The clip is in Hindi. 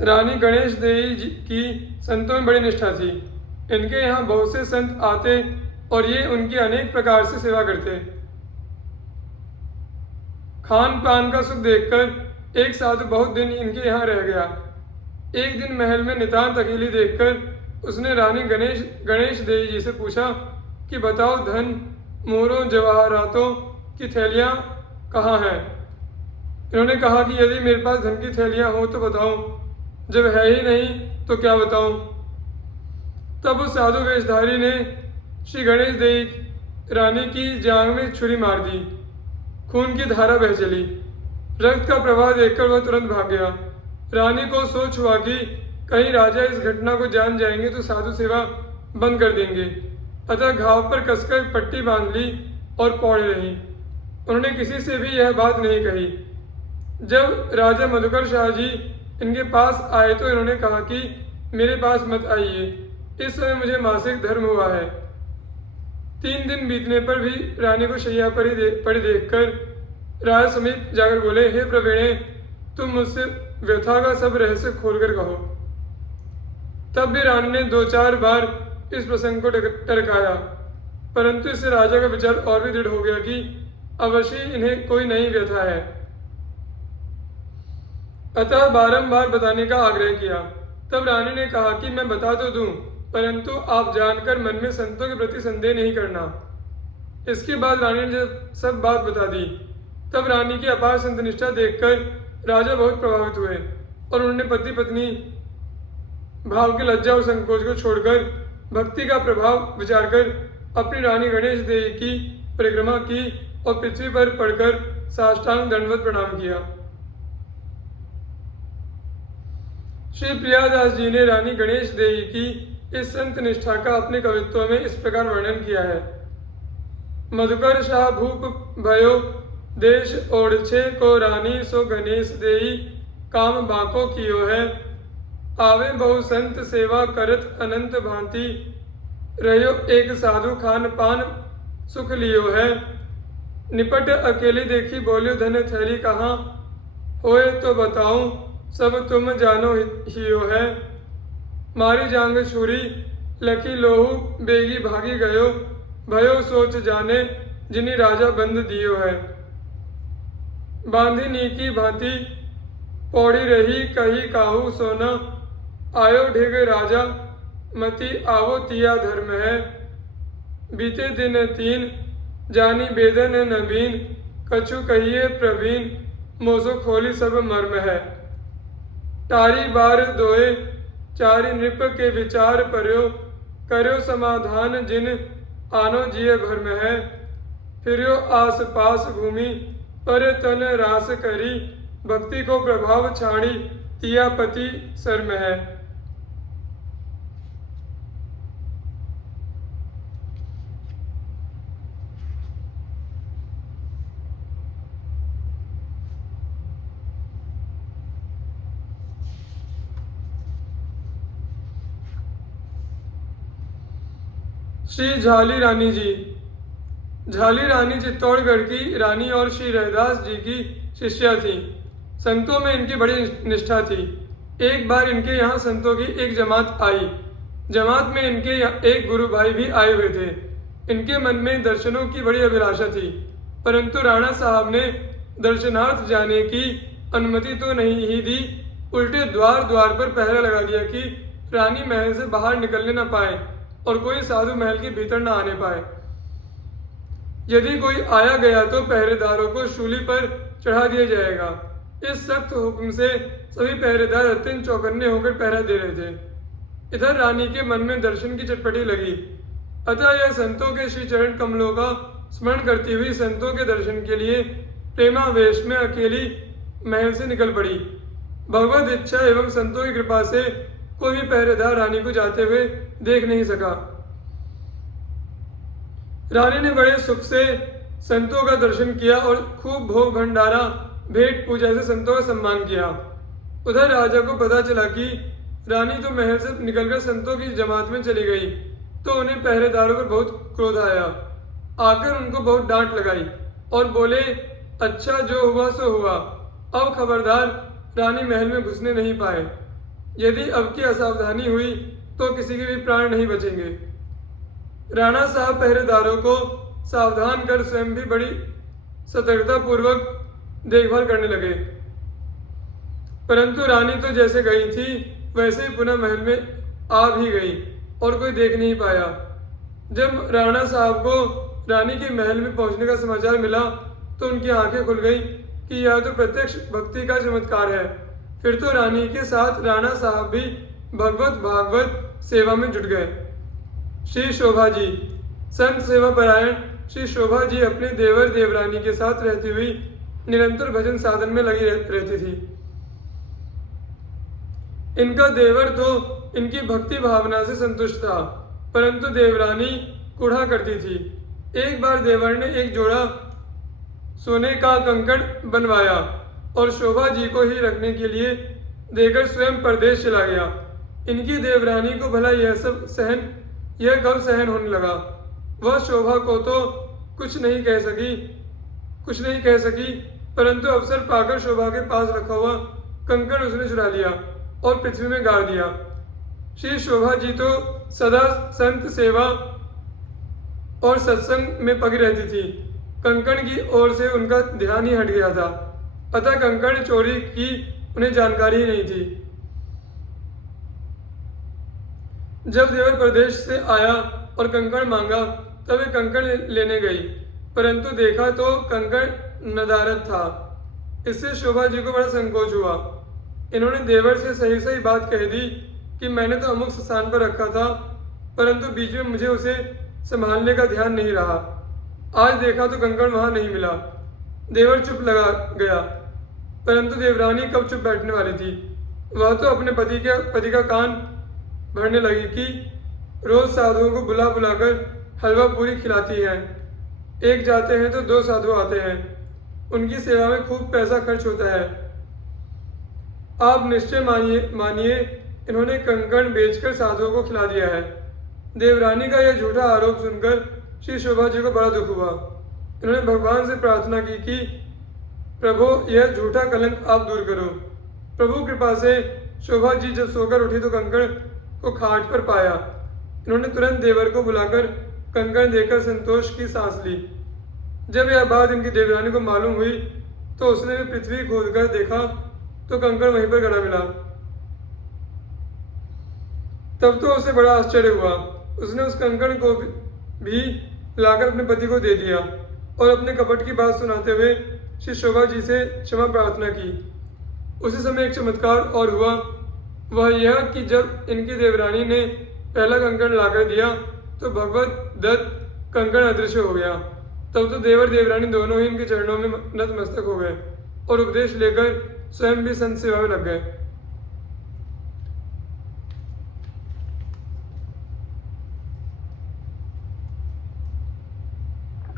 रानी गणेश देवी जी की संतों में बड़ी निष्ठा थी। इनके यहाँ बहुत से संत आते और ये उनकी अनेक प्रकार से सेवा करते। खान पान का सुख देखकर एक साधु बहुत दिन इनके यहाँ रह गया। एक दिन महल में नितांत अकेली देखकर उसने रानी गणेश देवी जी से पूछा कि बताओ, धन मोहरों जवाहरातों की थैलियाँ कहाँ हैं। इन्होंने कहा कि यदि मेरे पास धन की थैलियाँ हो तो बताओ, जब है ही नहीं तो क्या बताऊं। तब उस साधु वेशधारी ने श्री गणेश देवी रानी की जांघ में छुरी मार दी। खून की धारा बह चली। रक्त का प्रवाह देखकर वह तुरंत भाग गया। रानी को सोच हुआ कि कहीं राजा इस घटना को जान जाएंगे तो साधु सेवा बंद कर देंगे। अतः घाव पर कसकर पट्टी बांध ली और पौड़े रही। उन्होंने किसी से भी यह बात नहीं कही। जब राजा मधुकर शाह जी इनके पास आए तो इन्होंने कहा कि मेरे पास मत आइए, इस समय मुझे मासिक धर्म हुआ है। 3 दिन बीतने पर भी रानी को शैया पर ही पड़ी देखकर राजा समीप जाकर बोले, हे प्रवीणे, तुम मुझसे व्यथा का सब रहस्य खोलकर कहो। तब भी रानी ने 2-4 बार इस प्रसंग को टरकाया, परंतु इससे राजा का विचार और भी दृढ़ हो गया कि अवश्य इन्हें कोई नई व्यथा है। अतः बारंबार बताने का आग्रह किया। तब रानी ने कहा कि मैं बता तो दूं, परंतु आप जानकर मन में संतों के प्रति संदेह नहीं करना। इसके बाद रानी ने जब सब बात बता दी, तब रानी की अपार संतनिष्ठा देखकर राजा बहुत प्रभावित हुए और उन्होंने पति पत्नी भाव की लज्जा और संकोच को छोड़कर भक्ति का प्रभाव विचार कर अपनी रानी गणेश देवी की परिक्रमा की और पृथ्वी पर पड़कर साष्टांग दंडवत प्रणाम किया। श्री प्रियादास जी ने रानी गणेश देवी की इस संत निष्ठा का अपने कवित्व में इस प्रकार वर्णन किया है। मधुकर शाह भूप भयो देश ओढ़छे को रानी सो गणेश देई काम बाको कियो है। आवे बहु संत सेवा करत अनंत भांति रहो एक साधु खान पान सुख लियो है। निपट अकेली देखी बोलियो धन थैली कहाँ होए तो बताऊं सब तुम जानो हियो है। मारी जांग छुरी लकी लोहू बेगी भागी गयो भयो सोच जाने जिनी राजा बंद दियो है। बांधी नीकी भांति पौड़ी रही कही काहू सोना आयो ढिग राजा मति आवो तिया धर्म है। बीते दिन 3 जानी बेदन नबीन कछु कहिए प्रवीण मोसो खोली सब मर्म है। टारी बार दोए चारि नृप के विचार पर्यो कर्यो समाधान जिन आनो जिय भर्म है। फिर्यो आस पास घूमी पर तन रास करी भक्ति को प्रभाव छाड़ी तिया पति शर्म है। श्री झाली रानी जी। झाली रानी चित्तौड़गढ़ की रानी और श्री रैदास जी की शिष्या थी। संतों में इनकी बड़ी निष्ठा थी। एक बार इनके यहाँ संतों की एक जमात आई। जमात में इनके एक गुरु भाई भी आए हुए थे। इनके मन में दर्शनों की बड़ी अभिलाषा थी, परंतु राणा साहब ने दर्शनार्थ जाने की अनुमति तो नहीं ही दी, उल्टे द्वार द्वार पर पहरा लगा दिया कि रानी महल से बाहर निकलने न पाए और कोई साधु महल के भीतर न आने पाए। यदि कोई आया गया तो पहरेदारों को शूली पर चढ़ा दिया जाएगा। इस सख्त हुक्म से सभी पहरेदार अत्यंत चौकन्ने होकर पहरा दे रहे थे। इधर रानी के मन में दर्शन की चटपटी लगी, अतः यह संतों के श्री चरण कमलों का स्मरण करती हुई संतों के दर्शन के लिए प्रेमावेश में अकेली महल से निकल पड़ी। भगवत इच्छा एवं संतों की कृपा से कोई भी पहरेदार रानी को जाते हुए देख नहीं सका। रानी ने बड़े सुख से संतों का दर्शन किया और खूब भोग भंडारा भेंट पूजा से संतों का सम्मान किया। उधर राजा को पता चला कि रानी तो महल से निकलकर संतों की जमात में चली गई, तो उन्हें पहरेदारों पर बहुत क्रोध आया। आकर उनको बहुत डांट लगाई और बोले, अच्छा जो हुआ सो हुआ, अब खबरदार रानी महल में घुसने नहीं पाए। यदि अब की असावधानी हुई तो किसी के भी प्राण नहीं बचेंगे। राणा साहब पहरेदारों को सावधान कर स्वयं भी बड़ी सतर्कता पूर्वक देखभाल करने लगे। परंतु रानी तो जैसे गई थी वैसे ही पुनः महल में आ भी गई और कोई देख नहीं पाया। जब राणा साहब को रानी के महल में पहुंचने का समाचार मिला तो उनकी आंखें खुल गई कि यह तो प्रत्यक्ष भक्ति का चमत्कार है। फिर तो रानी के साथ राणा साहब भी भगवत भागवत सेवा में जुट गए। श्री शोभा जी संत सेवा परायण श्री शोभा जी अपने देवर देवरानी के साथ रहती हुई निरंतर भजन साधन में लगी रहती थी। इनका देवर तो इनकी भक्ति भावना से संतुष्ट था, परंतु देवरानी कुढ़ा करती थी। एक बार देवर ने एक जोड़ा सोने का कंकड़ बनवाया और शोभा जी को ही रखने के लिए देकर स्वयं परदेश चला गया। इनकी देवरानी को भला यह कब सहन होने लगा। वह शोभा को तो कुछ नहीं कह सकी, परंतु अवसर पाकर शोभा के पास रखा हुआ कंकड़ उसने चुरा लिया और पृथ्वी में गाड़ दिया। श्री शोभा जी तो सदा संत सेवा और सत्संग में पगी रहती थी। कंकड़ की ओर से उनका ध्यान ही हट गया था, अतः कंकड़ चोरी की उन्हें जानकारी ही नहीं थी। जब देवर प्रदेश से आया और कंकड़ मांगा तब वे कंकड़ लेने गई, परंतु देखा तो कंकड़ नदारद था। इससे शोभा जी को बड़ा संकोच हुआ। इन्होंने देवर से सही बात कह दी कि मैंने तो अमुक स्थान पर रखा था, परंतु बीच में मुझे उसे संभालने का ध्यान नहीं रहा। आज देखा तो कंकड़ वहां नहीं मिला। देवर चुप लगा गया, परंतु देवरानी कब चुप बैठने वाली थी। वह तो अपने पति का कान भरने लगी कि रोज साधुओं को बुला बुलाकर हलवा पूरी खिलाती है। एक जाते हैं तो 2 साधु आते हैं, उनकी सेवा में खूब पैसा खर्च होता है। आप निश्चय मानिए इन्होंने कंकड़ बेचकर साधुओं को खिला दिया है। देवरानी का यह झूठा आरोप सुनकर श्री शोभा जी को बड़ा दुख हुआ। इन्होंने भगवान से प्रार्थना की कि प्रभु यह झूठा कलंक आप दूर करो। प्रभु कृपा से शोभा जी जब सोकर उठी तो कंकड़ को खाट पर पाया। इन्होंने तुरंत देवर को बुलाकर कंकड़ देकर संतोष की सांस ली। जब यह बात इनकी देवरानी को मालूम हुई तो उसने भी पृथ्वी खोदकर देखा तो कंकड़ वहीं पर गड़ा मिला। तब तो उसे बड़ा आश्चर्य हुआ। उसने उस कंकड़ को भी लाकर अपने पति को दे दिया और अपने कपट की बात सुनाते हुए श्री शोभा जी से क्षमा प्रार्थना की। उसी समय एक चमत्कार और हुआ, वह यह कि जब इनकी देवरानी ने पहला कंकड़ लाकर दिया तो भगवत दत्त कंकड़ अदृश्य हो गया। तब तो देवर देवरानी दोनों ही इनके चरणों में नतमस्तक हो गए और उपदेश लेकर स्वयं भी संत सेवा में लग गए।